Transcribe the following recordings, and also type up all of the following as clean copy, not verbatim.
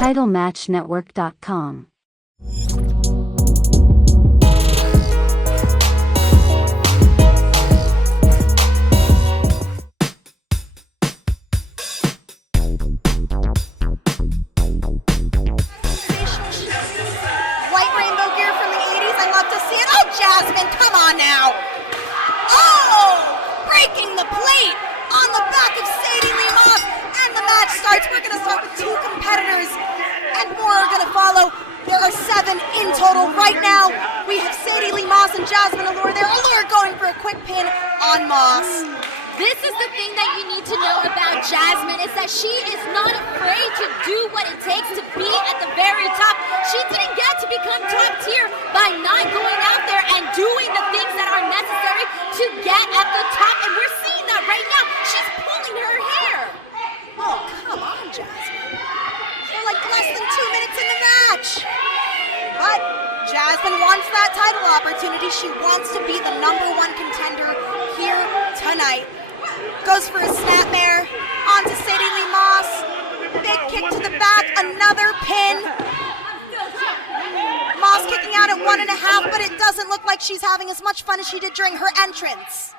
TitleMatchNetwork.com. White rainbow gear from the 80s. I love to see it. Oh, Jasmine, come on now. Oh, breaking the plate on the back of Sadie Lee Moss. And the match starts. We're going to start with 2 competitors, and more are going to follow. There are 7 in total right now. We have Sadie Lee Moss and Jasmine Allure there. Allure going for a quick pin on Moss. This is the thing that you need to know about Jasmine, is that she is not afraid to do what it takes to be at the very top. She didn't get to become top tier by not going out there and doing the things that are necessary to get at the top, and we're seeing that right now. She's pulling her hair. Oh, come on, Jasmine. You're like less than 2 minutes in the match. But Jasmine wants that title opportunity. She wants to be the #1 contender here tonight. Goes for a snapmare onto Sadie Lee Moss. Big kick to the back, another pin. Moss kicking out at 1.5, but it doesn't look like she's having as much fun as she did during her entrance.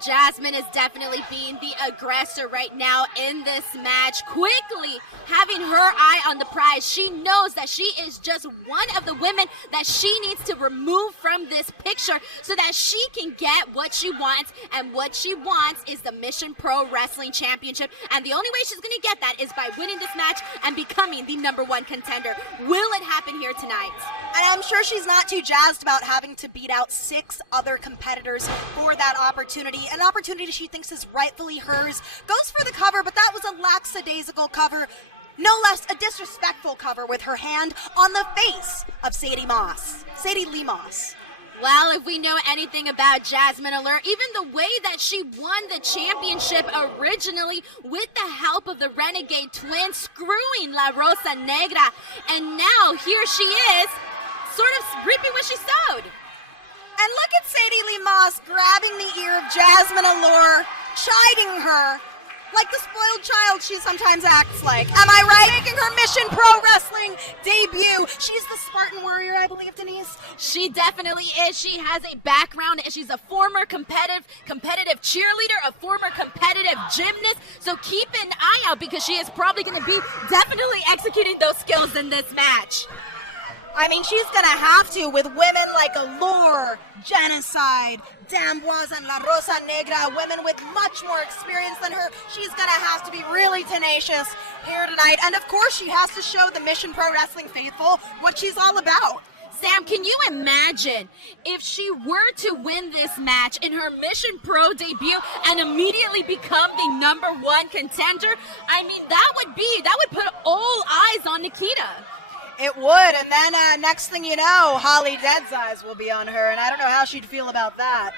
Jasmine is definitely being the aggressor right now in this match, quickly having her eye on the prize. She knows that she is just one of the women that she needs to remove from this picture so that she can get what she wants, and what she wants is the Mission Pro Wrestling Championship, and the only way she's going to get that is by winning this match and becoming the #1 contender. Will it happen here tonight? And I'm sure she's not too jazzed about having to beat out 6 other competitors for that opportunity. An opportunity she thinks is rightfully hers. Goes for the cover, but that was a lackadaisical cover. No less a disrespectful cover with her hand on the face of Sadie Lee Moss. Well, if we know anything about Jasmine Allure, even the way that she won the championship originally with the help of the Renegade Twins, screwing La Rosa Negra, and now here she is, sort of reaping what she sowed. And look at Sadie Lee Moss grabbing the ear of Jasmine Allure, chiding her like the spoiled child she sometimes acts like. Am I right? Making her Mission Pro Wrestling debut. She's the Spartan Warrior, I believe, Denise. She definitely is. She has a background, and she's a former competitive cheerleader, a former competitive gymnast. So keep an eye out, because she is probably going to be definitely executing those skills in this match. I mean, she's going to have to with women like Allure, Genocide, D'Amboise, and La Rosa Negra, women with much more experience than her. She's going to have to be really tenacious here tonight. And of course, she has to show the Mission Pro Wrestling faithful what she's all about. Sam, can you imagine if she were to win this match in her Mission Pro debut and immediately become the #1 contender? I mean, that would put all eyes on Nikita. It would, and then next thing you know, Holly Dead's eyes will be on her, and I don't know how she'd feel about that.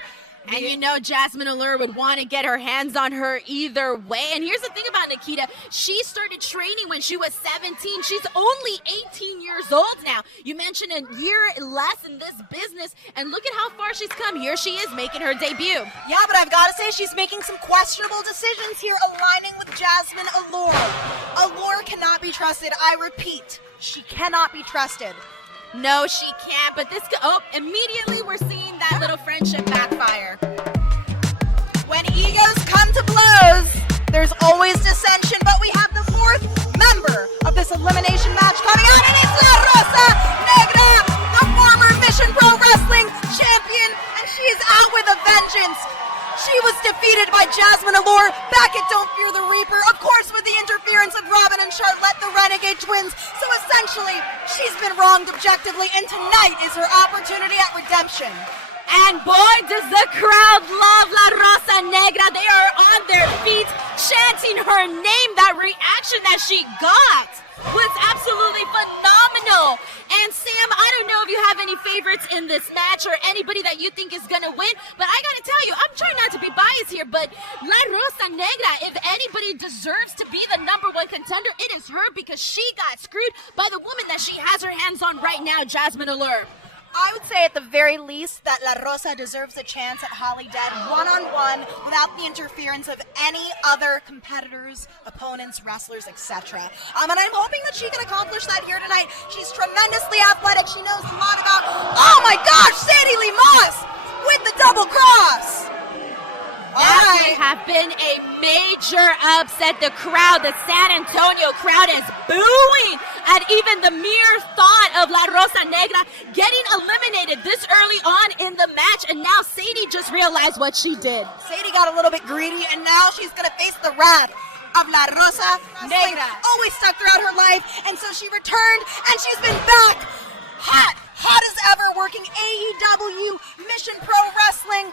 And you know Jasmine Allure would want to get her hands on her either way. And here's the thing about Nikita. She started training when she was 17. She's only 18 years old now. You mentioned a year less in this business, and look at how far she's come. Here she is making her debut. Yeah, but I've got to say she's making some questionable decisions here, aligning with Jasmine Allure. Allure cannot be trusted. I repeat, she cannot be trusted. No, she can't, but immediately we're seeing that little friendship backfire. When egos come to blows, there's always dissension, but we have the 4th member of this elimination match coming out, and it's La Rosa Negra, the former Mission Pro Wrestling champion, and she is out with a vengeance. She was defeated by Jasmine Allure back at Don't Fear the Reaper, of course with the interference of Robin and Charlotte, the Renegade Twins. So essentially, she's been wronged objectively, and tonight is her opportunity at redemption. And boy, does the crowd love La Rosa Negra. They are on their feet, chanting her name. That reaction that she got was absolutely phenomenal. And Sam, I don't know if you have any favorites in this match or anybody that you think is going to win, but I got to tell you, I'm trying not to be biased here, but La Rosa Negra, if anybody deserves to be the #1 contender, it is her, because she got screwed by the woman that she has her hands on right now, Jasmine Allure. I would say at the very least that La Rosa deserves a chance at Holly Dead one-on-one without the interference of any other competitors, opponents, wrestlers, etc. And I'm hoping that she can accomplish that here tonight. She's tremendously athletic. She knows a lot about, oh my gosh, Sadie Lee Moss with the double cross. That would have been a major upset. The crowd, the San Antonio crowd is booing at even the mere thought of La Rosa Negra getting eliminated this early on in the match, and now Sadie just realized what she did. Sadie got a little bit greedy, and now she's going to face the wrath of La Rosa Negra. Always stuck throughout her life, and so she returned, and she's been back hot as ever, working AEW, Mission Pro Wrestling,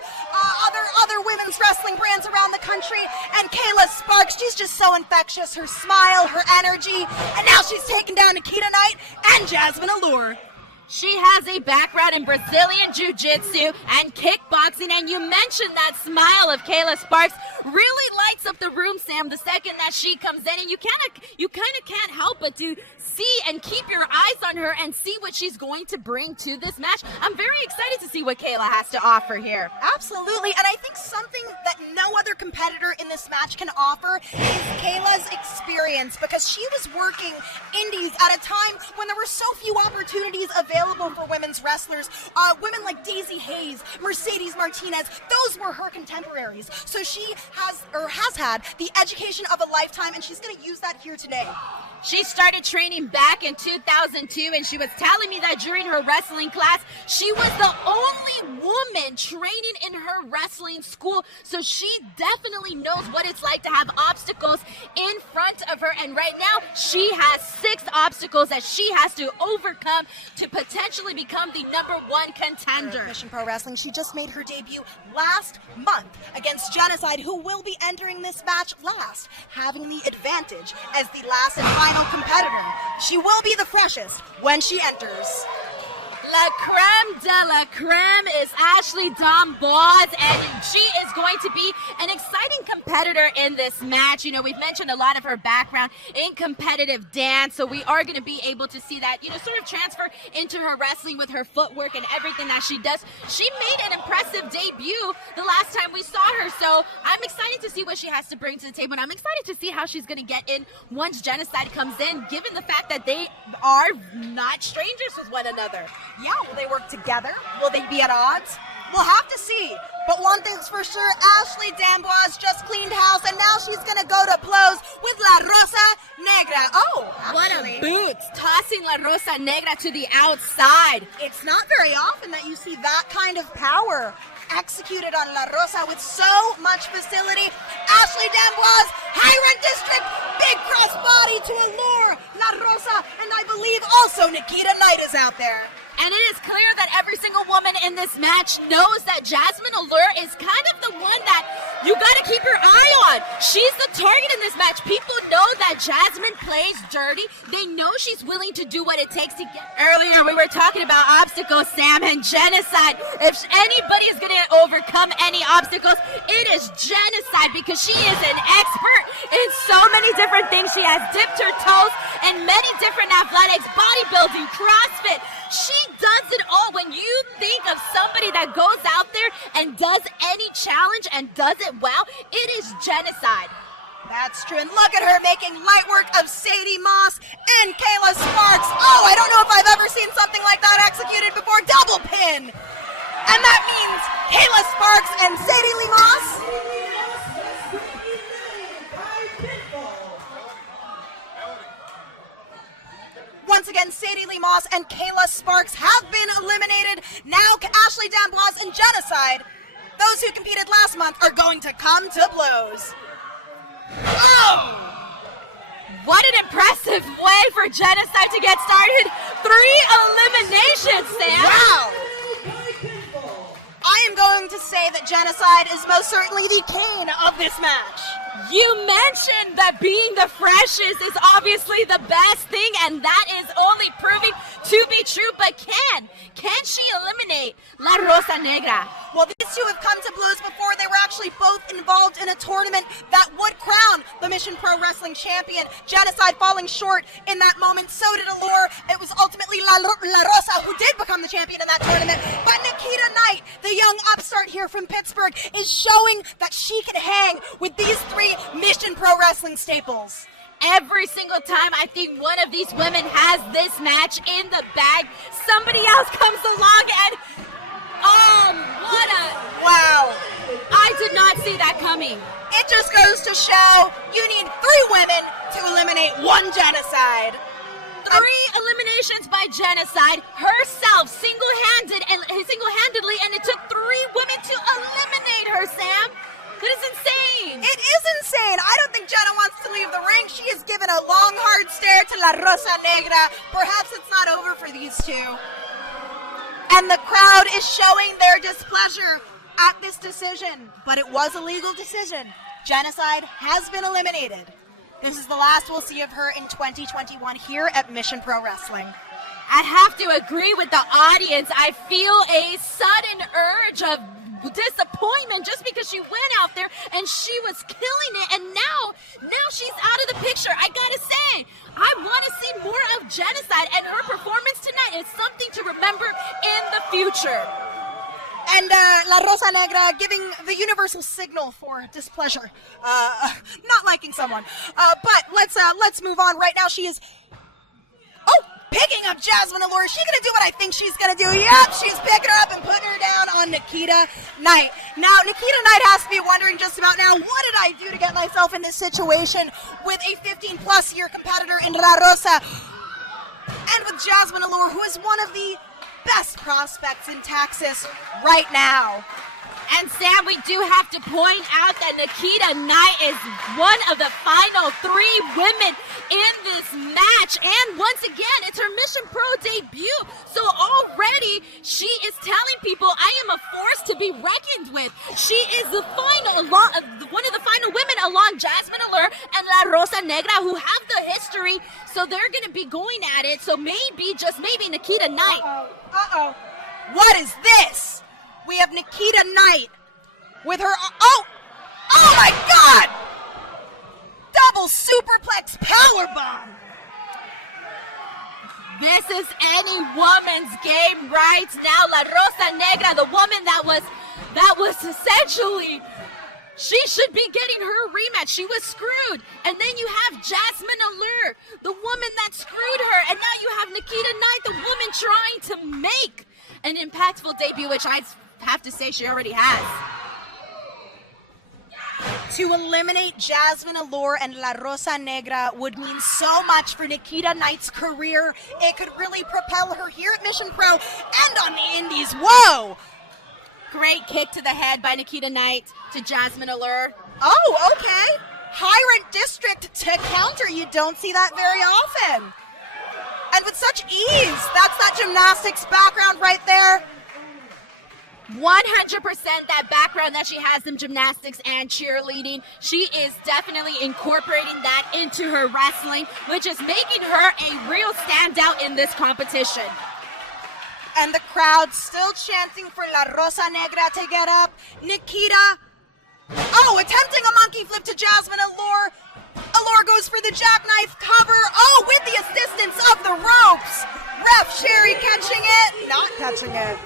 other women's wrestling brands around the country, and Kayla Sparks, she's just so infectious, her smile, her energy, and now she's taken down Nikita Knight and Jasmine Allure. She has a background in Brazilian Jiu-Jitsu and kickboxing, and you mentioned that smile of Kayla Sparks really lights up the room, Sam, the second that she comes in, and you kind of can't help but to see and keep your eyes on her and see what she's going to bring to this match. I'm very excited to see what Kayla has to offer here. Absolutely, and I think something that no other competitor in this match can offer is Kayla's experience, because she was working indies at a time when there were so few opportunities available for women's wrestlers. Women like Daisy Hayes, Mercedes Martinez, those were her contemporaries. So she has had the education of a lifetime, and she's going to use that here today. She started training back in 2002, and she was telling me that during her wrestling class, she was the only woman training in her wrestling school. So she definitely knows what it's like to have obstacles in front of her. And right now, she has 6 obstacles that she has to overcome to potentially become the #1 contender. Mission Pro Wrestling, she just made her debut last month against Genocide, who will be entering this match last, having the advantage as the last and final competitor. She will be the freshest when she enters. La creme de la creme is Ashley D'Amboise, and she is going to be an exciting competitor in this match. You know, we've mentioned a lot of her background in competitive dance, so we are going to be able to see that, you know, sort of transfer into her wrestling with her footwork and everything that she does. She made an impressive debut the last time we saw her, so I'm excited to see what she has to bring to the table, and I'm excited to see how she's going to get in once Genocide comes in, given the fact that they are not strangers with one another. Yeah, will they work together? Will they be at odds? We'll have to see. But one thing's for sure, Ashley D'Amboise just cleaned house, and now she's going to go to blows with La Rosa Negra. Oh, actually, what a boot! Tossing La Rosa Negra to the outside. It's not very often that you see that kind of power executed on La Rosa with so much facility. Ashley D'Amboise, Highland District, big crossbody to Allure, La Rosa, and I believe also Nikita Knight is out there. And it is clear that every single woman in this match knows that Jasmine Allure is kind of the one that you got to keep your eye on. She's the target in this match. People know that Jasmine plays dirty. They know she's willing to do what it takes to get. Earlier, we were talking about obstacles, Sam, and Genocide. If anybody is going to overcome any obstacles, it is Genocide, because she is an expert in so many different things. She has dipped her toes in many different athletics, bodybuilding, CrossFit. She does it all. When you think of somebody that goes out there and does any challenge and does it well, it is Genocide. That's true, and look at her making light work of Sadie Moss and Kayla Sparks. Oh, I don't know if I've ever seen something like that executed before. Double pin. And that means Kayla Sparks and Sadie Lee Moss. Once again, Sadie Lee Moss and Kayla Sparks have been eliminated. Now Ashley D'Amboise and Genocide, those who competed last month, are going to come to blows. Oh! What an impressive way for Genocide to get started. 3 eliminations, Sam. Wow! I am going to say that Genocide is most certainly the king of this match. You mentioned that being the freshest is obviously the best thing, and that is only proving to be true. But can Can she eliminate La Rosa Negra? Well, these two have come to blows before. They were actually both involved in a tournament that would crown the Mission Pro Wrestling champion. Genocide falling short in that moment. So did Allure. It was ultimately La Rosa who did become the champion in that tournament. But Nikita Knight, the young upstart here from Pittsburgh, is showing that she can hang with these three Mission Pro Wrestling staples. Every single time I think one of these women has this match in the bag, somebody else comes along and Wow. I did not see that coming. It just goes to show you need three women to eliminate one genocide. 3 eliminations by Genocide herself, single-handedly, and it took 3 women to eliminate her, Sam. That is insane. It is insane. I don't think Jenna wants to leave the ring. She has given a long, hard stare to La Rosa Negra. Perhaps it's not over for these two. And the crowd is showing their displeasure at this decision. But it was a legal decision. Genocide has been eliminated. This is the last we'll see of her in 2021 here at Mission Pro Wrestling. I have to agree with the audience. I feel a sudden urge of disappointment just because she went out there and she was killing it, and now she's out of the picture. I gotta say, I want to see more of Genocide, and her performance tonight is something to remember in the future. And La Rosa Negra giving the universal signal for displeasure, not liking someone. But let's move on. Right now she is picking up Jasmine Allure. Is she gonna do what I think she's gonna do? Yep, she's picking her up and putting her down on Nikita Knight. Now Nikita Knight has to be wondering just about now, what did I do to get myself in this situation with a 15+ year competitor in La Rosa, and with Jasmine Allure, who is one of the best prospects in Texas right now. And Sam, we do have to point out that Nikita Knight is one of the final 3 women in this match. And once again, it's her Mission Pro debut. So already she is telling people, I am a force to be reckoned with. She is the one of the final women along Jasmine Allure and La Rosa Negra, who have the history. So they're going to be going at it. So maybe, just maybe, Nikita Knight. Uh-oh. What is this? We have Nikita Knight with her, oh my God! Double superplex powerbomb. This is any woman's game right now. La Rosa Negra, the woman that was essentially, she should be getting her rematch. She was screwed. And then you have Jasmine Allure, the woman that screwed her. And now you have Nikita Knight, the woman trying to make an impactful debut, which I have to say she already has. To eliminate Jasmine Allure and La Rosa Negra would mean so much for Nikita Knight's career. It could really propel her here at Mission Pro and on the Indies. Whoa! Great kick to the head by Nikita Knight to Jasmine Allure. Oh, okay. High Rent District to counter. You don't see that very often. And with such ease. That's that gymnastics background right there. 100% that background that she has in gymnastics and cheerleading. She is definitely incorporating that into her wrestling, which is making her a real standout in this competition. And the crowd still chanting for La Rosa Negra to get up. Nikita, attempting a monkey flip to Jasmine Allure. Allure goes for the jackknife cover. With the assistance of the ropes. Ref Sherry catching it. Not catching it.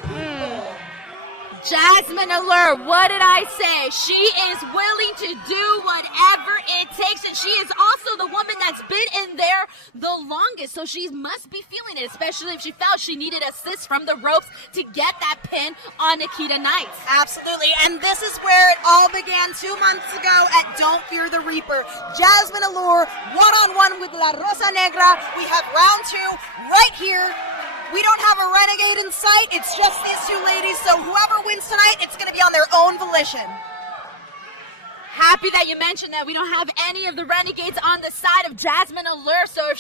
Jasmine Allure, what did I say? She is willing to do whatever it takes, and she is also the woman that's been in there the longest, so she must be feeling it, especially if she felt she needed assist from the ropes to get that pin on Nikita Knight. Absolutely, and this is where it all began 2 months ago at Don't Fear the Reaper. Jasmine Allure, one-on-one with La Rosa Negra. We have round 2 right here. We don't have a renegade in sight. It's just these 2 ladies, so whoever wins tonight, it's going to be on their own volition. Happy that you mentioned that we don't have any of the renegades on the side of Jasmine Allure, so if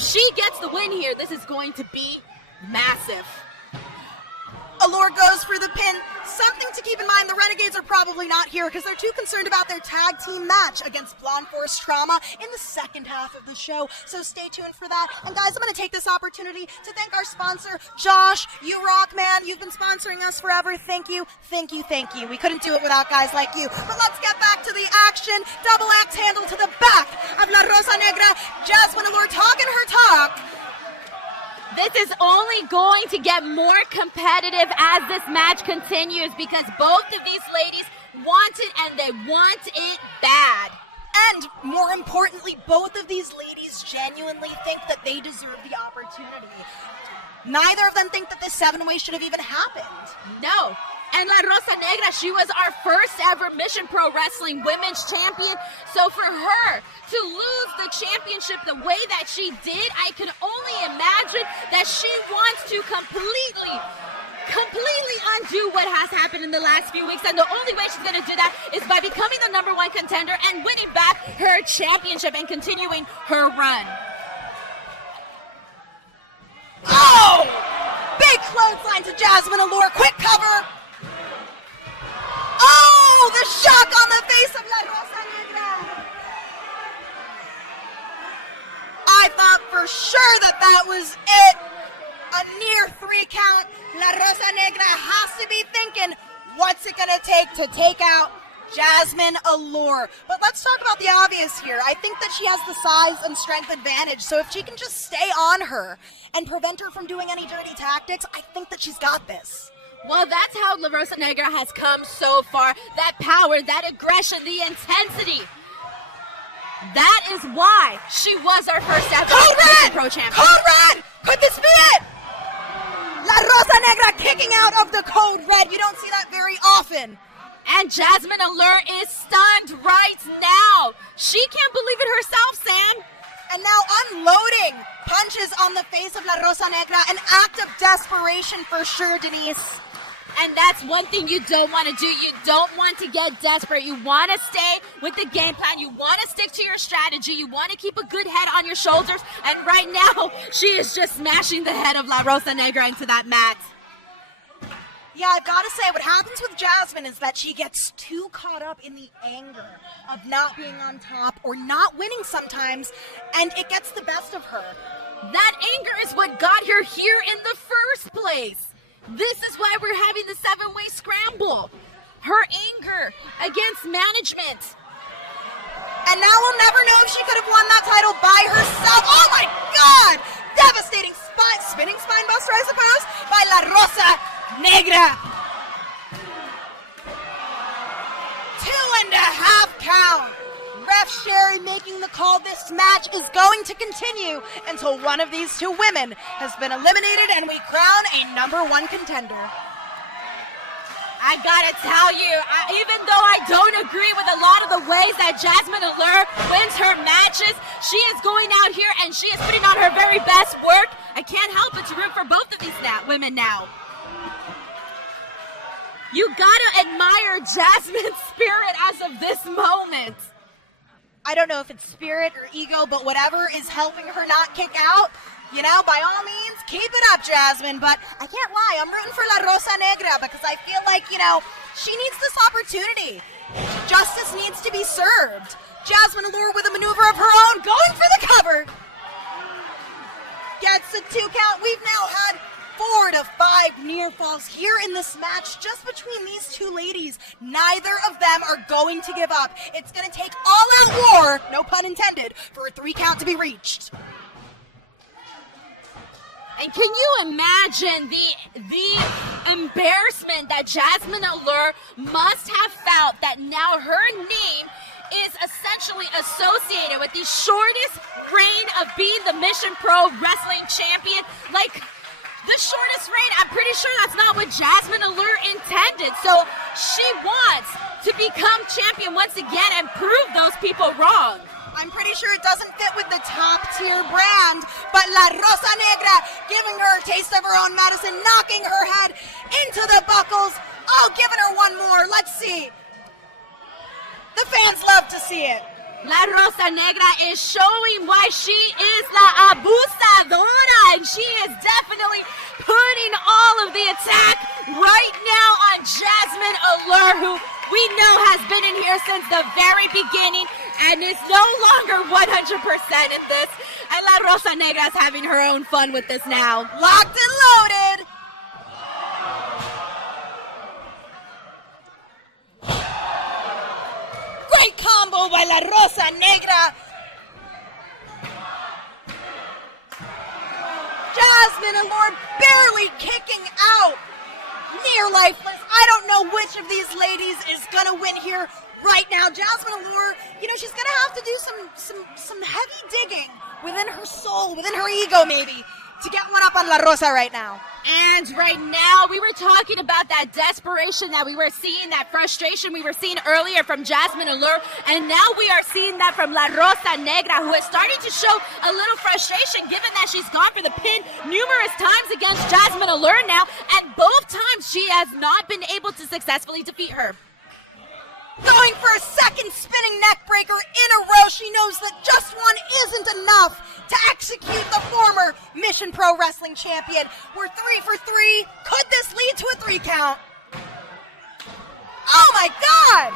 she gets the win here, this is going to be massive. Allure goes for the pin. Something to keep in mind, the Renegades are probably not here because they're too concerned about their tag team match against Blonde Force Trauma in the second half of the show. So stay tuned for that. And guys, I'm going to take this opportunity to thank our sponsor, Josh. You rock, man. You've been sponsoring us forever. Thank you, thank you, thank you. We couldn't do it without guys like you. But let's get back to the action. Double axe handle to the back of La Rosa Negra. Jasmine Allure talking her talk. This is only going to get more competitive as this match continues because both of these ladies want it and they want it bad. And more importantly, both of these ladies genuinely think that they deserve the opportunity. Neither of them think that this 7-way should have even happened. No. And La Rosa Negra, she was our first ever Mission Pro Wrestling Women's Champion. So for her to lose the championship the way that she did, I can only imagine that she wants to completely undo what has happened in the last few weeks. And the only way she's going to do that is by becoming the #1 contender and winning back her championship and continuing her run. Oh! Big clothesline to Jasmine Allure. Quick cover. Oh, the shock on the face of La Rosa Negra. I thought for sure that was it. A near 3 count. La Rosa Negra has to be thinking, what's it going to take out Jasmine Allure? But let's talk about the obvious here. I think that she has the size and strength advantage. So if she can just stay on her and prevent her from doing any dirty tactics, I think that she's got this. Well, that's how La Rosa Negra has come so far. That power, that aggression, the intensity. That is why she was our first ever Pro Champion. Code Red! Could this be it? La Rosa Negra kicking out of the Code Red. You don't see that very often. And Jasmine Allure is stunned right now. She can't believe it herself, Sam. And now unloading punches on the face of La Rosa Negra. An act of desperation for sure, Denise. And that's one thing you don't want to do. You don't want to get desperate. You want to stay with the game plan. You want to stick to your strategy. You want to keep a good head on your shoulders. And right now, she is just smashing the head of La Rosa Negra into that mat. Yeah, I've got to say, what happens with Jasmine is that she gets too caught up in the anger of not being on top or not winning sometimes, and it gets the best of her. That anger is what got her here in the first place. This is why we're having the 7-way scramble. Her anger against management. And now we'll never know if she could have won that title by herself. Oh my God! Devastating spinning spine buster, I suppose, by La Rosa Negra. 2.5 count. Ref Sherry making the call. This match is going to continue until one of these two women has been eliminated and we crown a #1 contender. I gotta tell you, even though I don't agree with a lot of the ways that Jasmine Allure wins her matches, she is going out here and she is putting on her very best work. I can't help but to root for both of these women now. You gotta admire Jasmine's spirit as of this moment. I don't know if it's spirit or ego, but whatever is helping her not kick out, you know, by all means, keep it up, Jasmine. But I can't lie, I'm rooting for La Rosa Negra because I feel like, you know, she needs this opportunity. Justice needs to be served. Jasmine Allure with a maneuver of her own, going for the cover. Gets a 2 count. We've now had 4 to 5 near falls here in this match just between these two ladies. Neither of them are going to give up. It's going to take all-out war, no pun intended, for a 3 count to be reached. And can you imagine the embarrassment that Jasmine Allure must have felt that now her name is essentially associated with the shortest reign of being the Mission Pro Wrestling Champion? Like, the shortest reign, I'm pretty sure that's not what Jasmine Allure intended. So she wants to become champion once again and prove those people wrong. I'm pretty sure it doesn't fit with the top-tier brand, but La Rosa Negra giving her a taste of her own medicine, knocking her head into the buckles. Oh, giving her one more. Let's see. The fans love to see it. La Rosa Negra is showing why she is la abusadora and she is definitely putting all of the attack right now on Jasmine Allure, who we know has been in here since the very beginning and is no longer 100% in this. And La Rosa Negra is having her own fun with this now. Locked and loaded. Great combo by La Rosa Negra. Jasmine Allure barely kicking out. Near lifeless. I don't know which of these ladies is gonna win here right now. Jasmine Allure, you know, she's gonna have to do some heavy digging within her soul, within her ego maybe, to get one up on La Rosa right now. And right now, we were talking about that desperation that we were seeing, that frustration we were seeing earlier from Jasmine Allure, and now we are seeing that from La Rosa Negra, who is starting to show a little frustration given that she's gone for the pin numerous times against Jasmine Allure now, and both times she has not been able to successfully defeat her. Going for a second spinning neck breaker in a row. She knows that just one isn't enough to execute the former Mission Pro Wrestling champion. We're 3 for 3. Could this lead to a 3 count? Oh my God!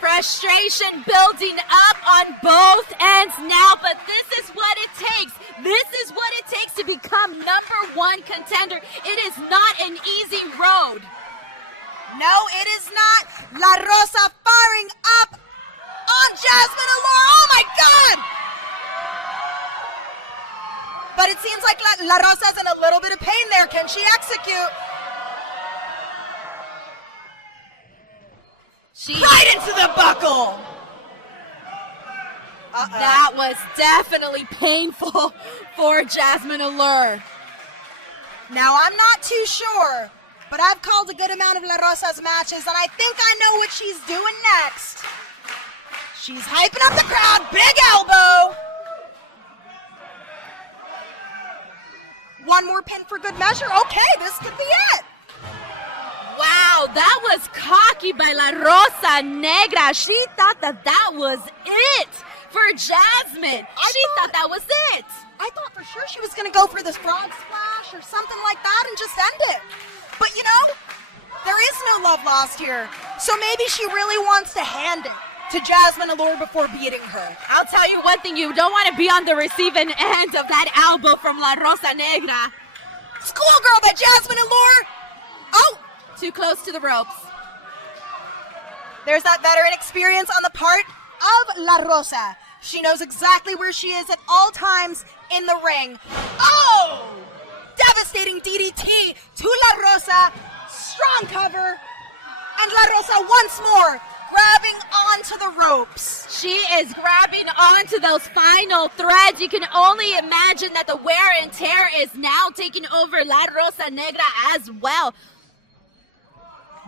Frustration building up on both ends now, but this is what it takes. This is what it takes to become #1 contender. It is not an easy road. No, it is not. La Rosa firing up on Jasmine Allure. Oh my God! But it seems like La Rosa's in a little bit of pain there. Can she execute? Right into the buckle. That was definitely painful for Jasmine Allure. Now, I'm not too sure, but I've called a good amount of La Rosa's matches, and I think I know what she's doing next. She's hyping up the crowd. Big elbow. One more pin for good measure. Okay, this could be it. Wow, that was cocky by La Rosa Negra. She thought that was it for Jasmine. She thought that was it. I thought for sure she was going to go for this frog splash or something like that and just end it. But you know, there is no love lost here. So maybe she really wants to hand it to Jasmine Allure before beating her. I'll tell you one thing, you don't want to be on the receiving end of that elbow from La Rosa Negra. Schoolgirl by Jasmine Allure. Oh! Too close to the ropes. There's that veteran experience on the part of La Rosa. She knows exactly where she is at all times in the ring. Oh! Devastating DDT to La Rosa. Strong cover. And La Rosa once more grabbing onto the ropes. She is grabbing onto those final threads. You can only imagine that the wear and tear is now taking over La Rosa Negra as well.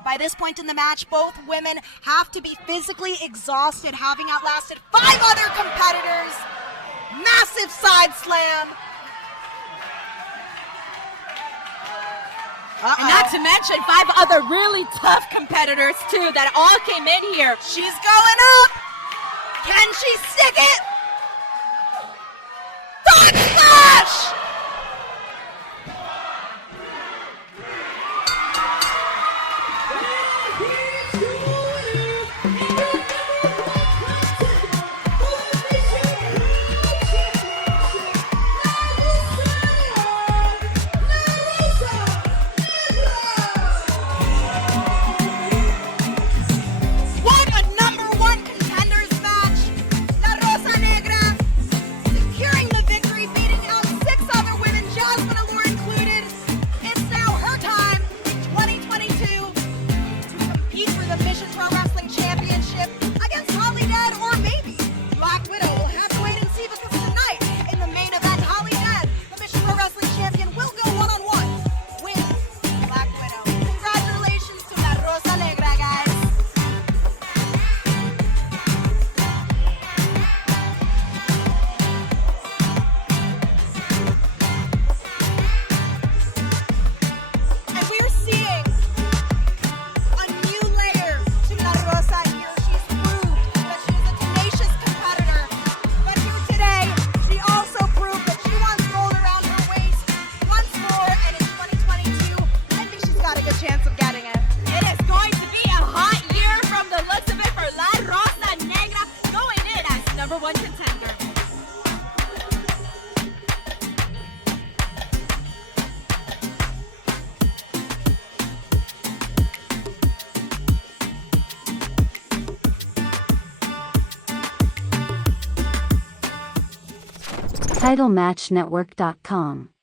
By this point in the match, both women have to be physically exhausted, having outlasted 5 other competitors. Massive side slam. And not to mention 5 other really tough competitors, too, that all came in here. She's going up. Can she stick it? Thought splash! Securing the victory, beating TitleMatchNetwork.com